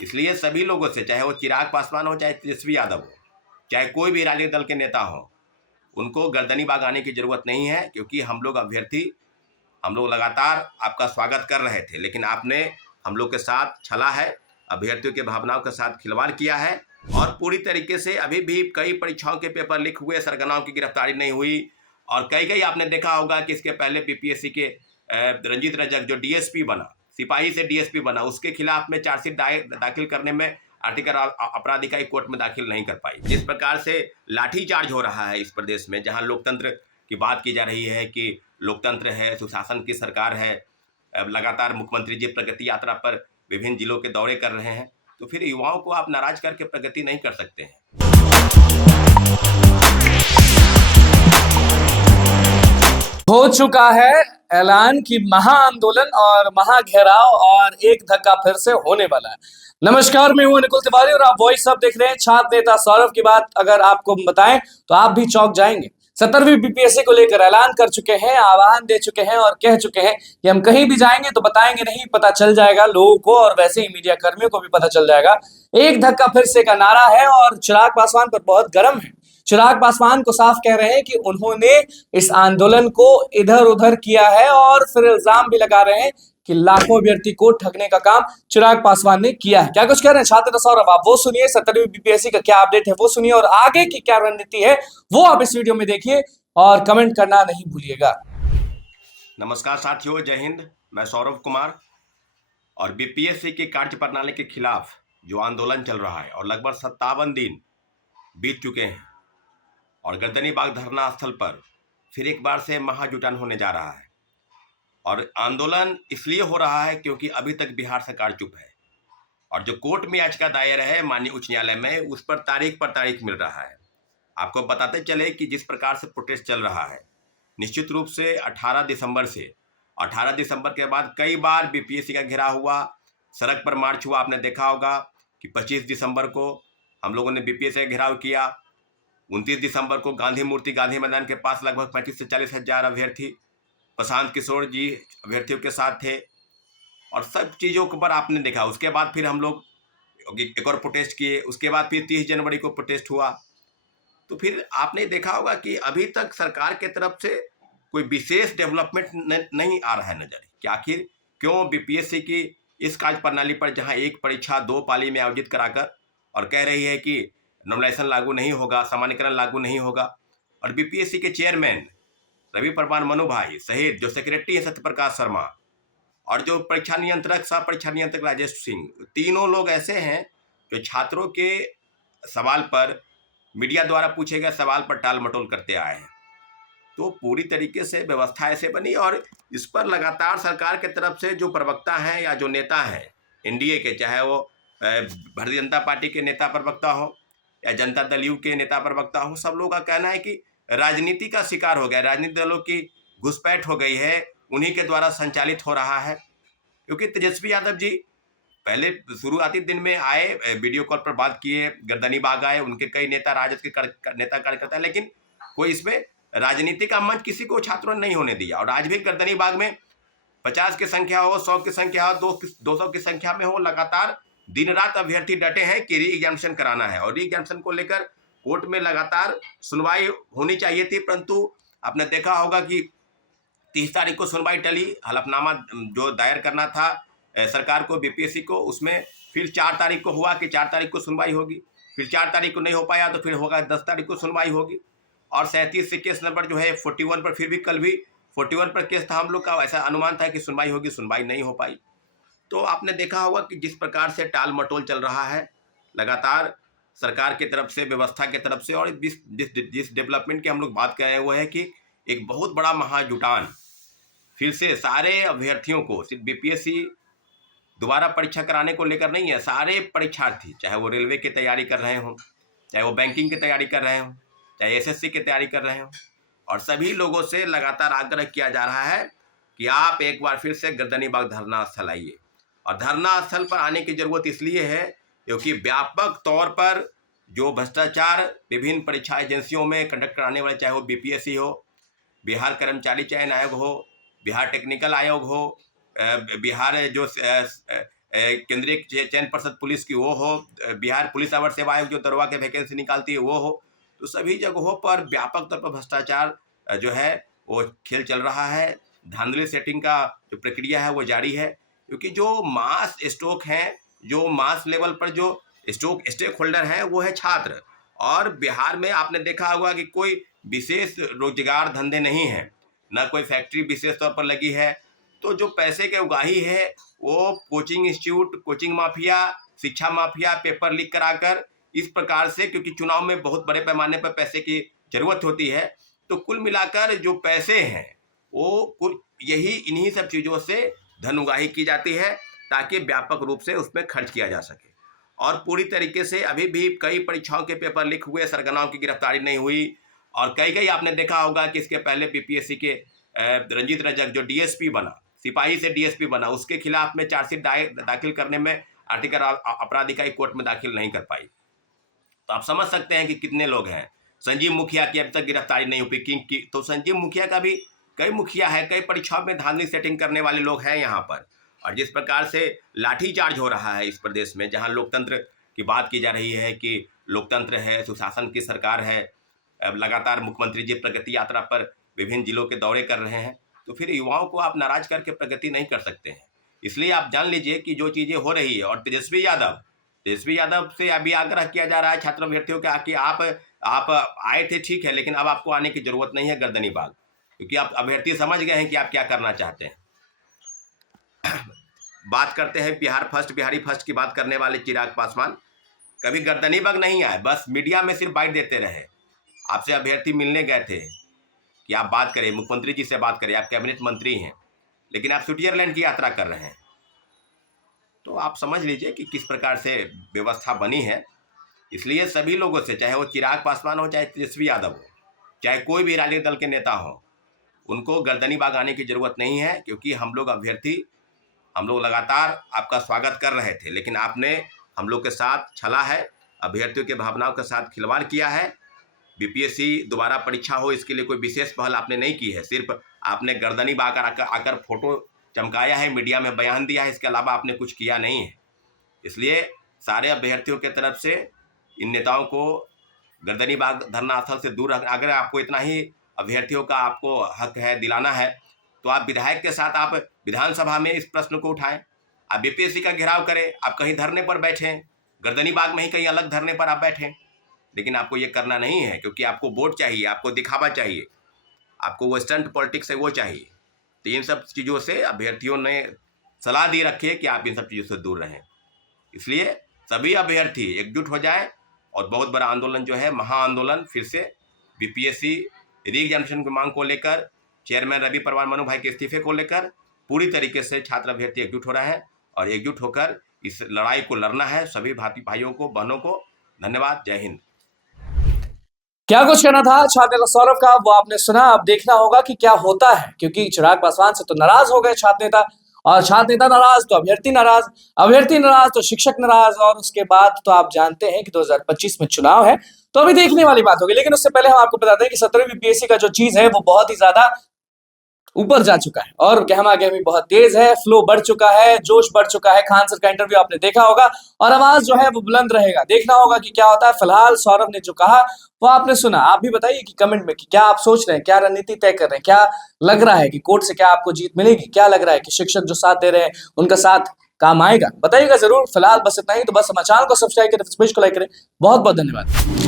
इसलिए सभी लोगों से, चाहे वो चिराग पासवान हो, चाहे तेजस्वी यादव हो, चाहे कोई भी राजनीतिक दल के नेता हो, उनको गर्दनीबाग आने की जरूरत नहीं है, क्योंकि हम लोग लगातार आपका स्वागत कर रहे थे, लेकिन आपने हम लोग के साथ छला है, अभ्यर्थियों के भावनाओं के साथ खिलवाड़ किया है और पूरी तरीके से अभी भी कई परीक्षाओं के पेपर लीक हुए, सरगनाओं की गिरफ्तारी नहीं हुई। और कई आपने देखा होगा कि इसके पहले बीपीएससी के रंजीत रजक जो डीएसपी बना, सिपाही से डीएसपी बना, उसके खिलाफ में चार्जशीट दाखिल करने में आर्टिकल अपराध इकाई कोर्ट में दाखिल नहीं कर पाई। जिस प्रकार से लाठीचार्ज हो रहा है इस प्रदेश में, जहां लोकतंत्र की बात की जा रही है कि लोकतंत्र है, सुशासन की सरकार है, लगातार मुख्यमंत्री जी प्रगति यात्रा पर विभिन्न जिलों के दौरे कर रहे हैं, तो फिर युवाओं को आप नाराज करके प्रगति नहीं कर सकते हैं। हो चुका है ऐलान की महा आंदोलन और महा घेराव और एक धक्का फिर से होने वाला है। नमस्कार, मैं हूं निकुल तिवारी और आप वॉइस सब देख रहे हैं। छात्र नेता सौरभ की बात अगर आपको बताएं तो आप भी चौंक जाएंगे। 17वीं बीपीएससी को लेकर ऐलान कर चुके हैं, आह्वान दे चुके हैं और कह चुके हैं कि हम कहीं भी जाएंगे तो बताएंगे नहीं, पता चल जाएगा लोगों को और वैसे ही मीडिया कर्मियों को भी पता चल जाएगा। एक धक्का फिर से का नारा है और चिराग पासवान पर बहुत गर्म है। चिराग पासवान को साफ कह रहे हैं कि उन्होंने इस आंदोलन को इधर उधर किया है और फिर इल्जाम भी लगा रहे हैं कि लाखों अभ्यर्थी को ठगने का काम चिराग पासवान ने किया है। क्या कुछ कह रहे हैं छात्र सौरभ, आप वो सुनिए। 17वीं बीपीएससी का क्या अपडेट है वो सुनिए और आगे की क्या रणनीति है वो आप इस वीडियो में देखिए और कमेंट करना नहीं भूलिएगा। नमस्कार साथियों, जय हिंद। मैं सौरभ कुमार। और बीपीएससी की कार्य प्रणाली के खिलाफ जो आंदोलन चल रहा है और लगभग 57 दिन बीत चुके हैं और गर्दनीबाग धरना स्थल पर फिर एक बार से महाजुटान होने जा रहा है। और आंदोलन इसलिए हो रहा है क्योंकि अभी तक बिहार सरकार चुप है और जो कोर्ट में याचिका दायर है माननीय उच्च न्यायालय में, उस पर तारीख मिल रहा है। आपको बताते चले कि जिस प्रकार से प्रोटेस्ट चल रहा है, निश्चित रूप से 18 दिसंबर के बाद कई बार बीपीएससी का घेराव हुआ, सड़क पर मार्च हुआ। आपने देखा होगा कि 25 दिसंबर को हम लोगों ने बीपीएससी का घेराव किया। 29 दिसंबर को गांधी मैदान के पास लगभग 35 से 40 हजार अभ्यर्थी, प्रशांत किशोर जी अभ्यर्थियों के साथ थे और सब चीज़ों के ऊपर आपने देखा। उसके बाद फिर हम लोग एक और प्रोटेस्ट किए, उसके बाद फिर 30 जनवरी को प्रोटेस्ट हुआ। तो फिर आपने देखा होगा कि अभी तक सरकार के तरफ से कोई विशेष डेवलपमेंट नहीं आ रहा है नजर कि आखिर क्यों बीपीएससी की इस कार्य प्रणाली पर, जहां एक परीक्षा 2 पाली में आयोजित कराकर और कह रही है कि नॉर्मलाइजेशन लागू नहीं होगा, सामान्यकरण लागू नहीं होगा, और बीपीएससी के चेयरमैन रवि परवान मनु भाई सहित जो सेक्रेटरी है सत्यप्रकाश शर्मा और जो परीक्षा नियंत्रक सह परीक्षा नियंत्रक राजेश सिंह, तीनों लोग ऐसे हैं जो छात्रों के सवाल पर, मीडिया द्वारा पूछे गए सवाल पर टाल मटोल करते आए हैं। तो पूरी तरीके से व्यवस्था ऐसे बनी और इस पर लगातार सरकार के तरफ से जो प्रवक्ता हैं या जो नेता हैं एनडीए के, चाहे वो भारतीय जनता पार्टी के नेता प्रवक्ता हो या जनता दल यू के नेता प्रवक्ता हो, सब लोगों का कहना है कि राजनीति का शिकार हो गया, राजनीतिक दलों की घुसपैठ हो गई है, उन्हीं के द्वारा संचालित हो रहा है। क्योंकि तेजस्वी यादव जी पहले शुरुआती दिन में आए, वीडियो कॉल पर बात किए, गर्दनीबाग आए, उनके कई नेता, राजद के नेता कार्यकर्ता, लेकिन कोई इसमें राजनीति का मंच किसी को छात्रों ने नहीं होने दिया। और आज भी गर्दनीबाग में 50 की संख्या हो, 100 की संख्या हो, 200 की संख्या में हो, लगातार दिन रात अभ्यर्थी डटे हैं कि री एग्जामिनेशन कराना है। और री एग्जामिनेशन को लेकर कोर्ट में लगातार सुनवाई होनी चाहिए थी, परंतु आपने देखा होगा कि 30 तारीख को सुनवाई टली। हलफनामा जो दायर करना था सरकार को, बीपीएससी को, उसमें फिर 4 तारीख को हुआ कि 4 तारीख को सुनवाई होगी, फिर 4 तारीख को नहीं हो पाया तो फिर होगा 10 तारीख को सुनवाई होगी। और 37 से केस नंबर जो है 41 पर, फिर भी कल भी 41 पर केस था हम लोग का, ऐसा अनुमान था कि सुनवाई होगी, सुनवाई नहीं हो पाई। तो आपने देखा होगा कि जिस प्रकार से टाल मटोल चल रहा है लगातार सरकार की तरफ से, व्यवस्था की तरफ से। और जिस डेवलपमेंट की हम लोग बात कर रहे हैं वो है कि एक बहुत बड़ा महाजुटान फिर से सारे अभ्यर्थियों को, सिर्फ बीपीएससी दोबारा परीक्षा कराने को लेकर नहीं है, सारे परीक्षार्थी, चाहे वो रेलवे की तैयारी कर रहे हों, चाहे वो बैंकिंग की तैयारी कर रहे हों, चाहे एसएससी की तैयारी कर रहे हों, और सभी लोगों से लगातार आग्रह किया जा रहा है कि आप एक बार फिर से गर्दनीबाग धरना स्थल आइए। और धरना स्थल पर आने की जरूरत इसलिए है क्योंकि व्यापक तौर पर जो भ्रष्टाचार विभिन्न परीक्षा एजेंसियों में कंडक्ट कराने वाले, चाहे वो बीपीएससी हो, बिहार कर्मचारी चयन आयोग हो, बिहार टेक्निकल आयोग हो, बिहार जो केंद्रीय चयन पर्षद पुलिस की वो हो, बिहार पुलिस अवर सेवा आयोग जो दरोगा के वैकेंसी निकालती है वो हो, तो सभी जगहों पर व्यापक तौर पर भ्रष्टाचार जो है वो खेल चल रहा है। धांधली सेटिंग का जो प्रक्रिया है वो जारी है, क्योंकि जो मास स्टॉक हैं, जो मास लेवल पर जो स्टेक होल्डर हैं वो है छात्र। और बिहार में आपने देखा होगा कि कोई विशेष रोजगार धंधे नहीं है, ना कोई फैक्ट्री विशेष तौर पर लगी है। तो जो पैसे के उगाही है वो कोचिंग इंस्टीट्यूट, कोचिंग माफिया, शिक्षा माफिया, पेपर लीक कराकर इस प्रकार से, क्योंकि चुनाव में बहुत बड़े पैमाने पर पैसे की जरूरत होती है, तो कुल मिलाकर जो पैसे हैं वो यही इन्हीं सब चीज़ों से धन उगाही की जाती है, ताकि व्यापक रूप से उसमें खर्च किया जा सके। और पूरी तरीके से अभी भी कई परीक्षाओं के पेपर लीक हुए, सरगनाओं की गिरफ्तारी नहीं हुई। और कई आपने देखा होगा कि इसके पहले बीपीएससी के रंजीत रजक जो डीएसपी बना, सिपाही से डीएसपी बना, उसके खिलाफ में चार्जशीट दाखिल करने में आर्टिकल अपराध इकाई कोर्ट में दाखिल नहीं कर पाई। तो आप समझ सकते हैं कि कितने लोग हैं। संजीव मुखिया की अभी तक गिरफ्तारी नहीं हुई, किंग की। तो संजीव मुखिया का भी कई मुखिया है, कई परीक्षाओं में धांधली सेटिंग करने वाले लोग हैं यहाँ पर। और जिस प्रकार से लाठीचार्ज हो रहा है इस प्रदेश में, जहाँ लोकतंत्र की बात की जा रही है कि लोकतंत्र है, सुशासन की सरकार है, लगातार मुख्यमंत्री जी प्रगति यात्रा पर विभिन्न जिलों के दौरे कर रहे हैं, तो फिर युवाओं को आप नाराज करके प्रगति नहीं कर सकते हैं। इसलिए आप जान लीजिए कि जो चीज़ें हो रही है, और तेजस्वी यादव से अभी आग्रह किया जा रहा है छात्र अभ्यर्थियों का कि आप आए थे ठीक है, लेकिन अब आपको आने की जरूरत नहीं है गर्दनी बाग, क्योंकि आप अभ्यर्थी समझ गए हैं कि आप क्या करना चाहते हैं। बात करते हैं बिहारी फर्स्ट की बात करने वाले चिराग पासवान। कभी गर्दनी बाग नहीं आए, बस मीडिया में सिर्फ बाइट देते रहे। आपसे अभ्यर्थी मिलने गए थे कि आप बात करें, मुख्यमंत्री जी से बात करें, आप कैबिनेट मंत्री हैं, लेकिन आप स्विट्जरलैंड की यात्रा कर रहे हैं। तो आप समझ लीजिए कि किस प्रकार से व्यवस्था बनी है। इसलिए सभी लोगों से, चाहे वो चिराग पासवान हो, चाहे तेजस्वी यादव हो, चाहे कोई भी राजनीतिक दल के नेता हो, उनको गर्दनी बाग आने की जरूरत नहीं है, क्योंकि हम लोग लगातार आपका स्वागत कर रहे थे, लेकिन आपने हम लोग के साथ छला है, अभ्यर्थियों के भावनाओं के साथ खिलवाड़ किया है। बीपीएससी दोबारा परीक्षा हो, इसके लिए कोई विशेष पहल आपने नहीं की है, सिर्फ आपने गर्दनी बाग आकर फोटो चमकाया है, मीडिया में बयान दिया है, इसके अलावा आपने कुछ किया नहीं है। इसलिए सारे अभ्यर्थियों के तरफ से इन नेताओं को गर्दनी बाग धरना स्थल से दूर रखना। अगर आपको इतना ही अभ्यर्थियों का आपको हक है, दिलाना है, तो आप विधायक के साथ आप विधानसभा में इस प्रश्न को उठाएं, आप बीपीएससी का घेराव करें, आप कहीं धरने पर बैठें, गर्दनी बाग में ही कहीं अलग धरने पर आप बैठें। लेकिन आपको ये करना नहीं है, क्योंकि आपको वोट चाहिए, आपको दिखावा चाहिए, आपको वो स्टंट पॉलिटिक्स है वो चाहिए। तो इन सब चीज़ों से अभ्यर्थियों ने सलाह दी रखी है कि आप इन सब चीज़ों से दूर रहें। इसलिए सभी अभ्यर्थी एकजुट हो जाए और बहुत बड़ा आंदोलन जो है, महाआंदोलन, फिर से बीपीएससी रीएग्जामिनेशन की मांग को लेकर, चेयरमैन रवि परवार मनु भाई के इस्तीफे को लेकर पूरी तरीके से छात्र अभ्यर्थी एकजुट हो रहे हैं, और एकजुट होकर इस लड़ाई को लड़ना है सभी भाइयों को, बहनों को। धन्यवाद, जय हिंद। क्या कुछ कहना था छात्र नेता सौरभ का, वो आपने सुना। अब देखना होगा कि क्या होता है, क्योंकि चिराग पासवान से तो नाराज हो गए छात्र नेता, और छात्र नेता नाराज तो अभ्यर्थी नाराज तो शिक्षक नाराज, और उसके बाद तो आप जानते हैं कि 2025 में चुनाव है, तो अभी देखने वाली बात होगी। लेकिन उससे पहले हम आपको बता दें कि 17वीं बीपीएससी का जो चीज है वो बहुत ही ज्यादा ऊपर जा चुका है, और गहमा गहमी बहुत तेज है, फ्लो बढ़ चुका है, जोश बढ़ चुका है। खान सर का इंटरव्यू आपने देखा होगा, और आवाज जो है वो बुलंद रहेगा। देखना होगा कि क्या होता है। फिलहाल सौरभ ने जो कहा वो आपने सुना। आप भी बताइए कि कमेंट में कि क्या आप सोच रहे हैं, क्या रणनीति तय कर रहे हैं, क्या लग रहा है कि कोर्ट से क्या आपको जीत मिलेगी, क्या लग रहा है कि शिक्षक जो साथ दे रहे हैं उनका साथ काम आएगा, बताइएगा जरूर। फिलहाल बस इतना ही। तो बस हमारे चैनल को सब्सक्राइब करें, फेसबुक को लाइक करें। बहुत बहुत धन्यवाद।